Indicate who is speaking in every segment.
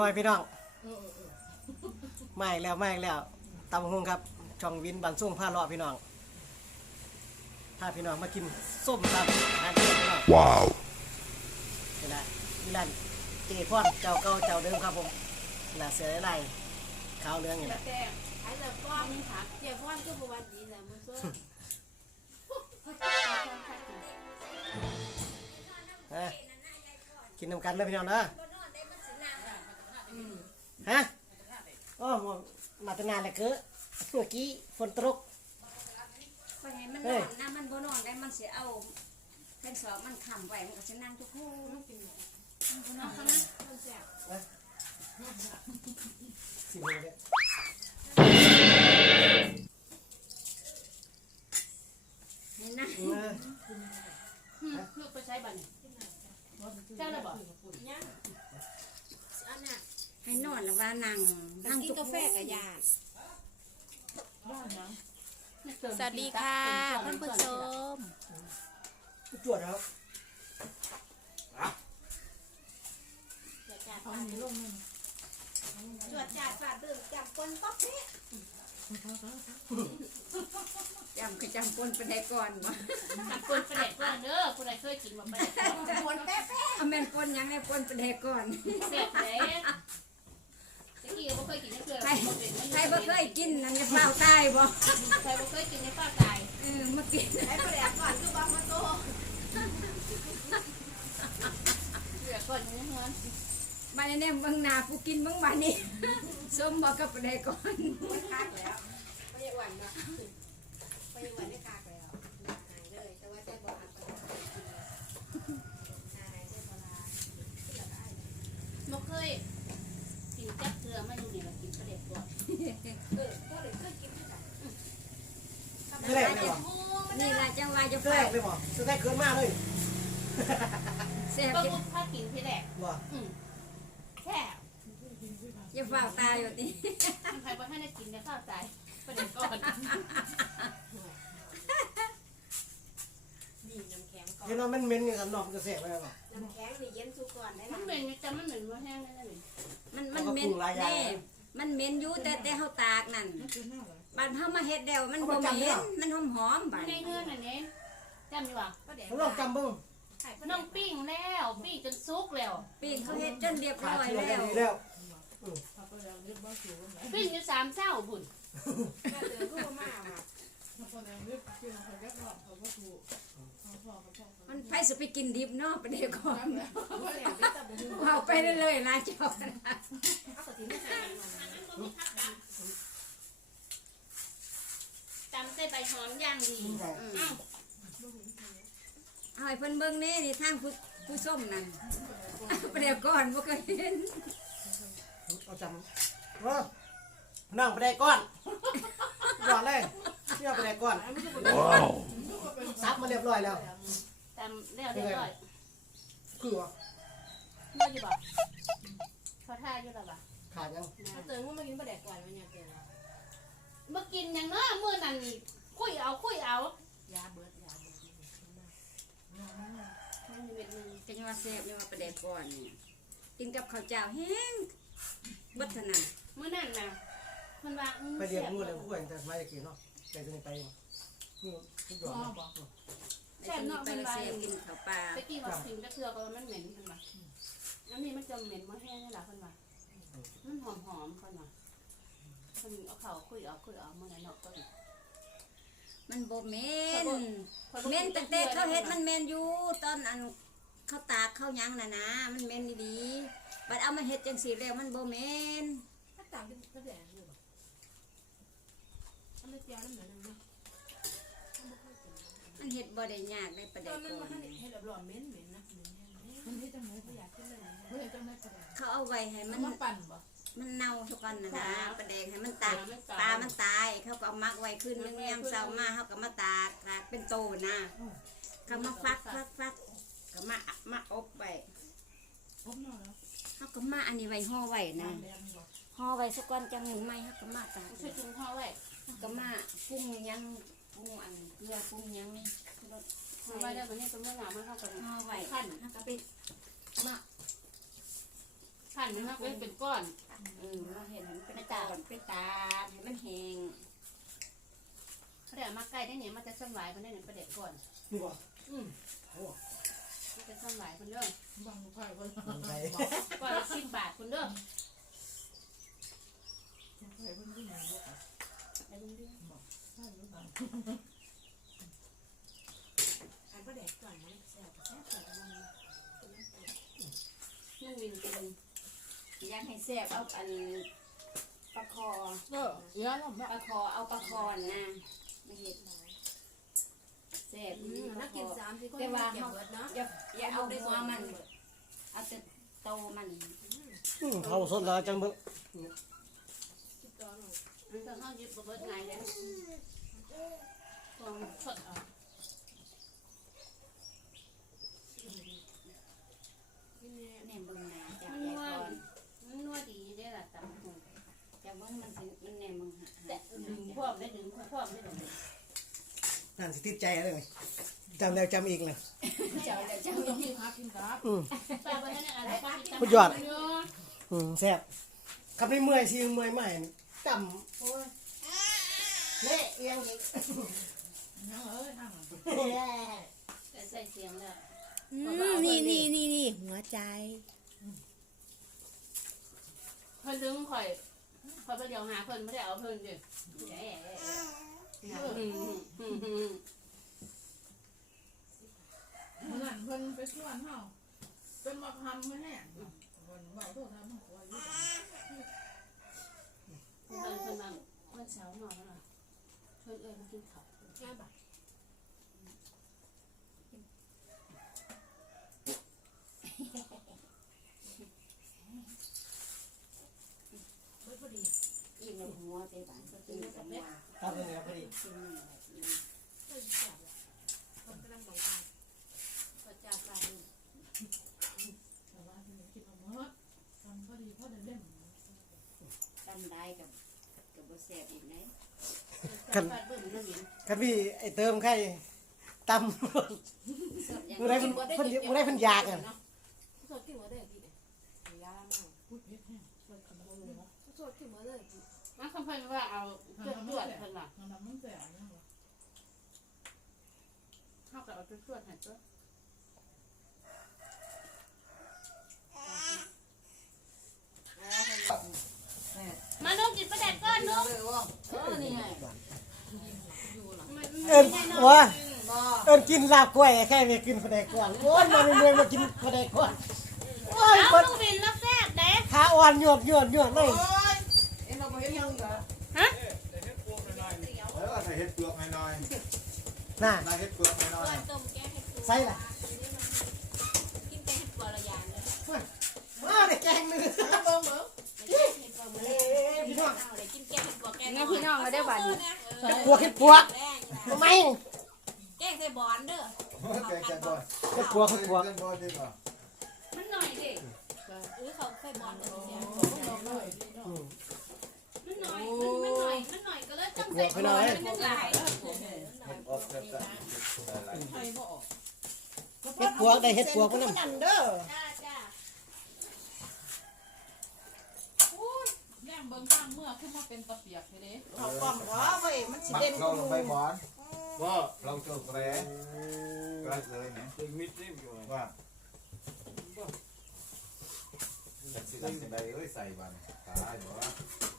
Speaker 1: ดีครับพ่อแม่พี่น้องไม่แล้วไม่แล้วตำหงครับช่องวินบันซุ่งผ้าเลาะพี่น้องพาพี่น้องมากินส้มตำอาหารเที่ยงพี่น้อง
Speaker 2: Wow.
Speaker 1: นี่แหละนี่แหละเจพอนเจ้าเก่าเจ้าเดิมครับผมนี่แหละเสือไล่ขาวเหลืองนี่แหละ
Speaker 3: แต่ไอ้เจ้าก้อนนี่ค่ะเจ้าก้อนก็ประวัติดีแหละมึงซ้อ
Speaker 1: ฮะกินน้ำกันเลยพี่น้องนะ ฮะโอ้หมดมาตั้งนานแล้วเก้อเมื่อกี้ฝนตก
Speaker 4: ไปให้มัน
Speaker 1: เฮ้
Speaker 4: นอยนนะมันบ่นอนได้มันสิเอาแผ่นสอบมันค้ำไว้มันก็สินั่งทุกคู่มันเป็นมันบ่นอนเขานะ
Speaker 1: สิบโมงเลย
Speaker 4: ให้นั่ง
Speaker 1: เออ
Speaker 3: ลูกไปใช้บัตรเจ้าเลยบอก
Speaker 4: ให้นอนแล้วว่านั่งนั่งทุกคู่
Speaker 3: สวัสดีค่ะท่านผู้ชม
Speaker 1: จวดครับ
Speaker 4: จวดจาดฟาดเบิ่งจับคนป๊อกเป๊ะจำคือจำคนไปได้ก่อนบ่
Speaker 3: ทำคนประเด็กก่อนเด้อคุณใดเคยกินมาประเด็กคนแป๊ะ
Speaker 4: เอาแม่นคนหยังได้คนไปได้ก่อน
Speaker 3: เสร็จเลยตะกี้ก็ เคยกินนั่นคือ
Speaker 4: ใครใครบ่เคยกินนั่นจะเฝ้าตายบ่
Speaker 3: ใครบ่เคยกินในป้าตาย
Speaker 4: เออมากิน
Speaker 3: ไอ้ประเด็กก่อนคือบางมาโตเหลือก่อนยังเงิน
Speaker 4: บ้านนี้เนี่ยเบิ่งหน้าผู้กินเบิ่งบ้านนี้ส้มบ่กับไปได้ก่อน
Speaker 5: คากแล้วไม่ใช่หวันนะไม่ใช่หวันได้คากแล้วหายเลยแต่ว่าใจบอกหักไปหายใจพลา
Speaker 3: บ่เคยกินจับเกลือมาอยู่นี่เรากินประเด็กก่อน
Speaker 5: เออก็เลยเคยกินด้วยกัน
Speaker 1: แรกเลยบ่
Speaker 4: นี่ล่ะจังว่าจะ
Speaker 1: แร
Speaker 4: เฝ้าก
Speaker 1: เลยบ่สุดท้ายเกินมากเลย
Speaker 4: แซ่บ
Speaker 3: ก็
Speaker 4: จะ
Speaker 3: พูดถ้ากินที่แรก
Speaker 1: บ่
Speaker 3: แค่
Speaker 4: จะเฝ้าตายอยู่ติ
Speaker 3: ใครบ่ให้ได้กินจะข้าวตายประเด็กก่อน
Speaker 5: นี่น้ำแข็งก่อน
Speaker 1: เห็นว่ามันเหม็นนี่กันนอกจะแสบไปบ่
Speaker 5: น้ำแข็งนี่เย็นสุกก่อนได้
Speaker 3: มั
Speaker 5: ละ
Speaker 3: นเป็นแต่มันเหมือนว่าแห้งนั่นแหละ
Speaker 4: มันมันเหม็นแน่มันเหม็นอยู่แต่แต่เฮาตากนั่น บัดเฮามาเฮ็ดแล้วมันบ่เหม็นมันหอมหอมๆบัด
Speaker 3: ในเงื่อนอันนี้จำอยู่ป่ะ
Speaker 5: ก็เดี๋ยว
Speaker 1: ผมลองจำเบิ่ง
Speaker 3: น้องปิ้งแล้วปิ้งจนซุกแล้ว
Speaker 4: ปิ้งเขาเฮ็ดจนเรียบ
Speaker 1: ขา
Speaker 4: ร้อย
Speaker 1: เชื่อ
Speaker 4: แล้
Speaker 1: กัน
Speaker 4: ว
Speaker 1: ดีแล้ว
Speaker 3: ปิ้งอยู่สามเจ้าบุญ
Speaker 5: ก็เตือนผู้มาว่า
Speaker 4: มันไผสิไปกินดิบเนาะไปเดี๋ยวก่อน
Speaker 5: ก็เลยไม่ต้องบุญ
Speaker 4: เอาไปเรื่อยๆนะจอกนะ
Speaker 5: เอากระถิ่นไม่ใส่มัน
Speaker 3: จำใส่ใบหอมย่างดีอ้าว
Speaker 4: เอาให้เพิ่นเบิ่งแน่นี่ทางผู้ผู้ส้มนั่นไปเดี๋ยวก่อนบ่เคยเห็น
Speaker 1: เอาจำว่านั่งไปได้ก้อนก่อนเลยเที่ยวไปได้ก้อน
Speaker 2: Wow.
Speaker 1: ซับมาเรียบร้อยแล้ว
Speaker 3: จำแล้วเรียบร้อย
Speaker 1: คือว่า
Speaker 3: เมื่ออยู่ป่ะเขาท่าอยู่แล้วป่ะ
Speaker 1: ขาดยัง
Speaker 5: เตือนว่ามากินปลาแดกก่อนมันยังเตือน
Speaker 3: เมื่อกินอย่างเนาะเมื่อนั้นคุยเอาคุยเอา
Speaker 5: ยาเบิดยาเบิด
Speaker 3: มันมีเม็ดนึง
Speaker 4: ก็ยังว่าแซ่บเลยว่าไปเดี๋ยวก่อนนี่กินกับข้าวเจ้าแห้งเบิดเท่านั้น
Speaker 3: เมื่อนั้นน่ะมันว่า
Speaker 1: ไปเรียกงูเลยคู่แต่ไม่ได้กินเนาะแต่ตัวนี้ไปนี่ทุกดอก
Speaker 4: ไอ้ตัวนี้ไปละแซ่บกินข้าวปลา
Speaker 3: ตะกี้ว่ากินก็เถื่อก็มันเหม็นคนว่าอันนี้มันจะเหม็นมาแห้งนี่แหละคนว่ามันหอมหอมคนว่า คนเอาเข่าคุยเอาคุยเอาเมื่อไหร่เนาะก็
Speaker 4: มันบ่เหม็นเหม็นตั้งแต่เขาเฮ็ดมันเหม็นอยู่ตอนอันเขาตากเขาหยังน่ะนะมันเหม็นดีๆบัดเอามาเฮ็ดจังซี่แล้วมันบ่เหม็น
Speaker 5: ถ้าต่างกันก็แดกเลยบ่ทำไมเจียวน้ำเหมือนกันเนาะ
Speaker 4: มันเฮ็ดบ่ได้ยากได้ประ
Speaker 5: ต
Speaker 4: เดี๋
Speaker 5: อ
Speaker 4: ยวน
Speaker 5: นั้น
Speaker 4: ก่อ
Speaker 5: มันนให้แบบหล่อเหม็นเหม็นนะเหม็นมันนี่จังเลยอยากขึ้นเลย
Speaker 6: เฮ้ยจังได้กระดาษ
Speaker 4: เขาเอาไว้ให้มัน
Speaker 6: มาปั่นบ่
Speaker 4: มันเน่าทุกวันนะนะประเดงให้มันตากปลามันตายเขาก็เอามักไว้ขึ้นนึงยามเช้ามาเขาก็มาตากตากเป็นโตนะเขามาฟักฟักฟักก็มามาอบไว้
Speaker 6: พบหน่อยแล้ว
Speaker 4: เขาก็มาอันนี้ไว้ห่อไว้นะ
Speaker 6: แดงบ่
Speaker 4: ห่อไว้สักวันจังหนึ่งไม่เขาก็มาตาก
Speaker 3: ช่วยจุงพ่อไว้
Speaker 4: เขาก็มาปรุงหยังปรุงอันเกลือปรุงหยังนี่รส
Speaker 3: ทำไว้ได้ตรงนี้ตรงเมื่อหนาวมันเข้ากับ
Speaker 4: ห่อไว้
Speaker 3: ขั้น
Speaker 4: เขาก็ไปมา
Speaker 3: ขั้หั่นมันให้เป็นก้อน
Speaker 4: อืมเราเห็นมันเป็นตาเป็นตาให้มันแห้ง
Speaker 3: เขาได้เอามาใกล้ได้เนี่ยมันจะสลายมันได้เนี่ยประเด็กก่อน
Speaker 1: นี่บ่
Speaker 3: อืม
Speaker 1: โอ้
Speaker 3: มันจะสลายคนเด้อ
Speaker 6: บังไฟคน
Speaker 1: ใส่
Speaker 3: ก้อนละสิบบาทคนเด้อ
Speaker 6: ไฟคนที่ไหนบอก
Speaker 3: ไอ้ลุงเด้อ
Speaker 6: ใช่หรือเปล่า
Speaker 5: อันประเด็กก่อนนะแซ่บแซ่บแซ่บมัน
Speaker 3: นุ่งวินเป็น
Speaker 4: อ ยากให้แซ่บเอาอันปลาคอ
Speaker 6: เออเดี๋ยวเรา
Speaker 4: ปลาคอเอาปลาคอนนะไม่เห็ดแซ่บ
Speaker 5: อืม
Speaker 4: ป
Speaker 5: นั
Speaker 4: ลากค
Speaker 5: กิน
Speaker 4: อ
Speaker 5: สามสี่คน
Speaker 4: แต่ว่า
Speaker 5: เก็บ
Speaker 4: เขา
Speaker 5: เบิดเนาะ
Speaker 4: อย่าอย่าเอาหัวมันเอาแต่โตมัน
Speaker 1: อืมเขาสดแล้วจังเบิ่ง
Speaker 5: คิดต่อหน่อย
Speaker 3: มันก็เข้ายึดบ่เบิดไงเลยฟองสดเอา
Speaker 5: นี่เนี่ย
Speaker 4: แน่เบิ่งหนาจาก
Speaker 3: มัน
Speaker 4: ยาย
Speaker 3: นัว
Speaker 4: ก่อน
Speaker 3: มันนัวดีได้ล่ะตำหง
Speaker 4: จากเบิ่งมันสิมันแน่มึงหา
Speaker 3: แต่ดึงพร้อมได้ดึงพร้อมได้ดึง
Speaker 1: นั่นสิติดใจเลยนี่จำแล้วจำอีกเลย
Speaker 4: เจ้าแล้วเจ้า
Speaker 6: ต้องกินครับกินครับ
Speaker 1: อืม
Speaker 3: ปลาวันนั้นอะไรปลา
Speaker 1: สุดยอดอืมแซ่บครับนี่เมื่อยสิเมื่อยใหม่นี่จำโอ้ยเละเอียงอีก
Speaker 6: นั่งเอ้ยนั่ง
Speaker 3: แต่ใส่เสียงแล้ว
Speaker 5: นี่นี่นี่นี่หัวใจ
Speaker 3: เพิ่นดึงข่อย ข่อไปเดี๋ยวหาเพิ่นไม่ได้เอาเพิ่นดิแย่อืมอืมอืม
Speaker 6: เมื่อเพิ่นไปชวนเฮาเป็นมาทำไม่แน่วันเบาโทษทำหัวอยู่
Speaker 3: เพิ่นเพิ่นมาเพิ่นเช้าหน่อยแล้วเพิ่นเอ้ยมากินข้าว
Speaker 5: ง่ายปะ
Speaker 4: อิ่มแล้วหัวเตบานก็กินกับหัว
Speaker 1: ครับเป็นไงพอดี
Speaker 4: กินนั่นแหละอืม
Speaker 5: เฮ้ยแซ่บเลยคนกำลังบอกว่าพระเจ้าปลาดุก
Speaker 6: แต่ว่าที่กินเอาเมื่อทำพอดีพอเด่น
Speaker 4: จำได้กับกับบแซ่บอีกไหน
Speaker 3: ฟาดบึ้มนั่นเอง
Speaker 1: ครับพี่ไอ้เติมไข่ตำ
Speaker 4: อย่าง
Speaker 1: มื้อใดเพิ่นเพิ่นมื้อใดเพิ่นยากอะ
Speaker 5: สดกินหัวได้พี่ยาละมั่ง
Speaker 6: พูดเผ็ดแห้งช่วยกัน
Speaker 5: สดกินหัวได้
Speaker 3: มาคำเพิ่นว่าเอาจวดจวดเพิ่นว่า
Speaker 6: มันทำมันแสบยังวะ
Speaker 3: เฮาก็เอาจวดจวดให้ตัวมาลูกกินปลาแดกก้อนลูก
Speaker 4: เออนี่ไง
Speaker 1: เอิ้นว่าเอิ้นกินลาบกล้วยแค่ไปกินกระไดก่อนโอ้ยมาในเมืองมากินกระไดก่อนโอ้ย
Speaker 3: เอา
Speaker 1: เพิ่น
Speaker 3: ลูกบินแล้วแซ่บเด้
Speaker 1: ขาอ่อนหยวดหยวดหยวดเลย
Speaker 2: เออใส่ เห็ดเปลือกหน่อย
Speaker 1: น่ะ
Speaker 2: ๆใส่เห็ดเปลือกหน่อย
Speaker 5: ต้มแกงให้ตัว
Speaker 1: ใส่ล่ะ
Speaker 5: กินแกงให้ตัวละอย่างเลย
Speaker 1: มาได้แกงเลย
Speaker 5: เบิ่งเบิ่งแกงให้ตัวมื้อ
Speaker 1: เอ้ยพี่น้อง
Speaker 5: เอาเลยกินแกงให้ตัวแกง
Speaker 4: งั้นพี่น้องก็ได้บัดนี้
Speaker 1: เฮ็ดปวกเฮ็ดปวก
Speaker 5: แรง
Speaker 1: ทำไม
Speaker 5: แกงใส่บอนเด้อ
Speaker 2: ๆแกงแกงบอล
Speaker 1: เฮ็ดปวกเฮ็ดปวก
Speaker 2: แกงบอลดีกว่า
Speaker 3: มันหน่อยดิ
Speaker 5: หรือเขาใส่บอนเด้อเสีย
Speaker 1: อืม
Speaker 3: มัน หน่อยมันมันหน่อยมันหน่อยก็เลยต้องใส่
Speaker 1: ไปหน่อย
Speaker 3: มันยังหลาย
Speaker 2: เห็ดออกแซ่บๆใส่หลาย
Speaker 6: ไทยบ่ออก
Speaker 1: เฮ็ดปวกได้เฮ็ดปวกมันนำ
Speaker 5: จ้าจ้า
Speaker 6: แย่งเบิ่งข้างเมื่อขึ้นมาเป็นตะเปียกไปเลย
Speaker 2: เอากล้องวะเว้ยมันสิเด่นเราลงไปบอลว่าเราเจอแกรกระเลยเนี่ยมิดนี่อยู่ว่าสิได้สิได้เอ้ยใส่บันตายบ่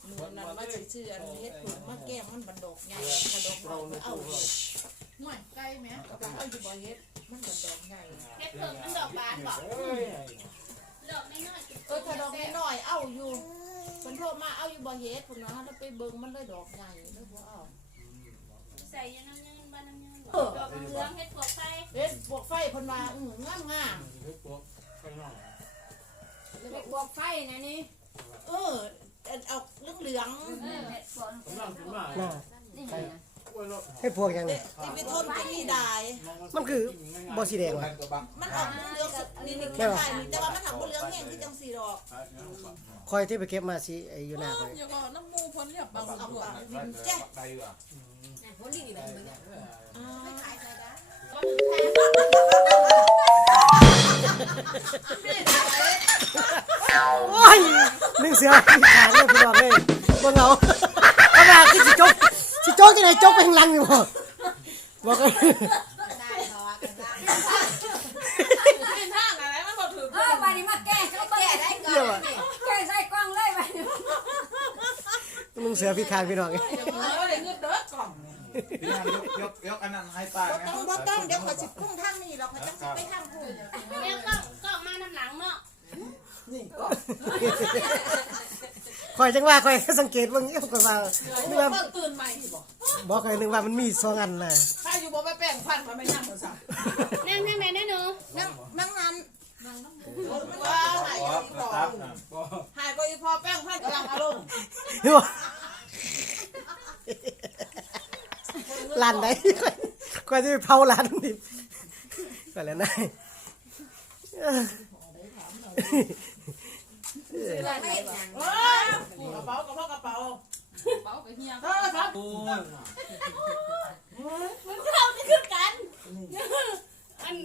Speaker 2: ว่า
Speaker 7: มันนั้นว่าสิชื่ออันเฮ็ดผงมาแก้มมันบันดอกใหญ่กระดอกน้อยเอาเลย
Speaker 6: หน่วยไก่แม่
Speaker 7: ก็เอาอยู่บ่เฮ็ดมันบันดอกใหญ่
Speaker 3: เฮ็ดเพิ่มมันดอกบานบอก
Speaker 2: เอ้ย
Speaker 3: ดอกน้อยๆ
Speaker 7: เออถ้าดอกน้อยๆเอาอยู่เพิ่นโทรมาเอาอยู่บ่เฮ็ดพุ่นนะแล้วไปเบิ่งมันเลยดอกใหญ่แล้วบ่เอา
Speaker 3: ใส่ยังน้ำยังบ้านน้ำยังดอกเหลืองเฮ็ดปวกไฟ
Speaker 7: เฮ็ดพวกไฟเพิ่นว่าอื้องามงาม
Speaker 6: เฮ็ดปวกข้างนอก
Speaker 7: ๆแล้วพวกไฟนะนี่เออ เอาเหลือง
Speaker 3: เออเฮ็ดปวก
Speaker 6: กำลังขึ้นมา
Speaker 1: น่ะ
Speaker 3: นี่ไง
Speaker 1: เฮ็ดปวกยัง
Speaker 7: ๆ
Speaker 1: ไง
Speaker 7: ที่ไปทนก็นี่ได้
Speaker 1: มันคือบ่สีแดงวะ
Speaker 7: มันออกเหลืองๆนี่นี่แคือไฟนี่แต่ว่ามันทำบ่เหลืองแห้งคือจังสี่ดอก
Speaker 1: คอยที่ไปเก็บมาสิไอ้อยู่หน้าคอย
Speaker 6: อย่าบอกน้ำมูพ้นเรียบบาง
Speaker 2: บัก
Speaker 6: ส่วน
Speaker 2: ได้ะ
Speaker 5: หัวลิ้นนี่แบบนี้ไม่ขายใครได้
Speaker 1: โอ้ยนึ่งเสือพี่ขาเลยพี่น้องเลยบ่เหงาเอามาคือสิจกสิจกที่ไหนจกไปข้างหลังอยู่บ่บอกเลย
Speaker 5: ได้เหรอกันได้
Speaker 7: เป็นทางอะไรมันบ่ถือ
Speaker 4: เออวันนี้มาแก้ก็
Speaker 5: แก้
Speaker 4: แก้
Speaker 5: ได้
Speaker 4: ได้
Speaker 5: ก่อนนี่
Speaker 4: แก้ใส่กล้องเลยไป
Speaker 1: นึ่งเสือพี่ขาพี่น้อง
Speaker 7: เออเดี๋ย นันย
Speaker 2: กยกยกอันนั้นให้ป้าไง
Speaker 5: ต้องบ่ต้องเดี๋ยวเขาสิพุ่งทางนี้หรอกเขาจะสิไปทางพุ่ง
Speaker 3: แม่ก็ก็มาน้ำหลังเนาะ
Speaker 7: นี่ก็
Speaker 1: คอยจังว่าคอยสังเกตเบิ่งเอ้าก็ว่านึกว่า
Speaker 7: เพิ่งตื่นใหม่บ่
Speaker 1: บอกคอยนึกว่ามันมีสองอันน่ะ
Speaker 7: ถ้าอยู่บ่ไปแป้งฟันมันไม่นั่งเหมือนสั่ง
Speaker 3: นั่งนั่งไหนนั่งหนู
Speaker 5: นั่งนั่งนั้น
Speaker 7: ว้าวหาย
Speaker 2: อ๋อ
Speaker 7: ก็อีพอ
Speaker 2: ตับ
Speaker 7: หายก็อีพอแป้งพันกำลังอารมณ์
Speaker 1: เฮ้ยร้านไหนคอยจะไปเผาร้านนี่ก็แล้วนาย
Speaker 7: ได้ไหมเออกระเป๋ากระเป๋ากระเป๋า
Speaker 6: เป๋ากับเฮีย
Speaker 7: เออครับ
Speaker 3: มันเข้าที่คือกัน อัน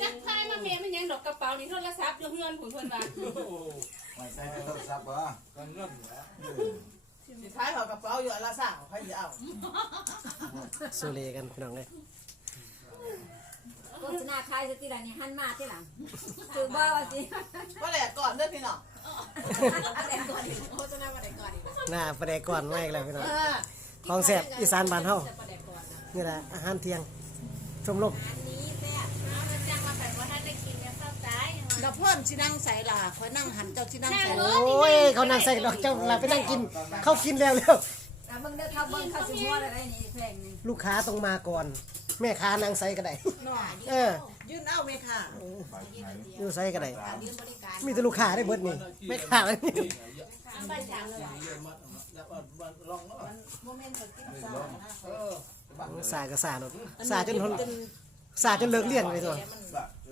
Speaker 3: จักทายมาเมย์มันยังดอกกระเป๋านี่โทรศัพท์อยู่เฮือนผุนเพิ่นว่า
Speaker 2: ไม่ใช่โทรศัพท์บ่กันเงิน
Speaker 7: สุดท้ายเขากระเป๋าอยู่อันละสามใครจะเอา
Speaker 1: สุเลกันพี่น้องเลย
Speaker 4: โฆษณาขายสติรานี่หันมาที่หลังถือบ่ว่าสิ
Speaker 7: ก็แหละก่อนเด้อพี่น้อง
Speaker 5: อะไรก่อนโฆษณาอะไรก่อนอีก
Speaker 1: หน้าประเดกก่อนไม่แล้วพี่น้อง
Speaker 7: เออ
Speaker 1: ของแซ่บอีสานบ้านเฮา
Speaker 5: จะประเด็นก่อนนะ
Speaker 1: นี่แหละอาหารเที่ยงชมรม
Speaker 5: แล้วพ่อนสินั่งใส่ล่ะคอยนั่งหันเจ้าสินั่งใส่
Speaker 1: โอ้ยเขานั่งใส่ดอกเจ้าลาไปนั่งกินเขากินแล้วแล้ว
Speaker 4: อะเบิ่งเด้อเขาเบิ่งเขาสิมัวอะไรนี่แพงนี่
Speaker 1: ลูกค้าต้องมาก่อน แม่ค้านางใส่ก็ได้เออ
Speaker 5: ยืนเอาไหมค่ะ
Speaker 1: อยู่ใส่ก็ได้
Speaker 5: ยืนบริการ
Speaker 1: มีแต่ลูกค้าได้เบิดนี่แม่ค้าเลยนี่
Speaker 3: เอาไปฉางเลย
Speaker 5: โมเมนต์เขากินซ่านะ
Speaker 1: สาก็สาเนาะสาจนทนสาจนเลิกเลี้ยงเลยตัว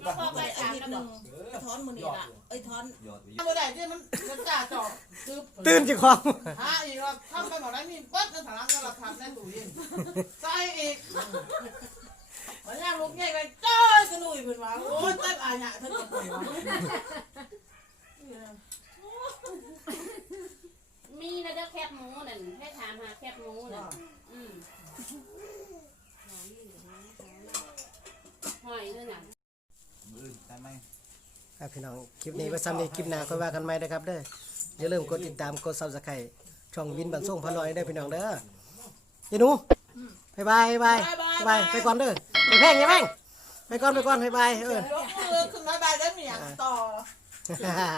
Speaker 3: เอาพอไปฉางแล้วบ อก
Speaker 5: กระท้อนมือนี่ละเอ้ยท้อน
Speaker 7: เมื่อไหร่ที่มันจะจ่าจอบคือ
Speaker 1: ตื่นจิของ
Speaker 7: หาอีกว่าทำไปหมดแล้วมีเปิดในถังก็ราคาในตู้เย็นใส่อีกมันย่างลูกใหญ่ไปจ้อยกระนุ่ยเพิ่นว่าโอ้ยเต้นอาญะเพิ่นจะปวะ
Speaker 3: มีนะเด้อแคบหมูนั่นให้ถามหาแคบหมูนั่นอืมหอยด้วยน่ะ
Speaker 2: มือใช่ไหม
Speaker 1: ครับพี่น้อง คลิปนี้ไว้ซ้ำในคลิปหน้าค่อยว่ากันใหม่นะครับเด้ออย่าลืมกดติดตามกดซับสไครต์ช่องวินบันส่งพะลอยได้อพี่น้องเด้อย่าหนูบายบายบายบายบาย ไปก่อนเด้อไปแพงอย่าแพงไปก่อนไปก่อนบายบายเออ
Speaker 7: ยกมือขึ้นมาได้แล้วเมียต่อ
Speaker 1: ฮ่าฮ่า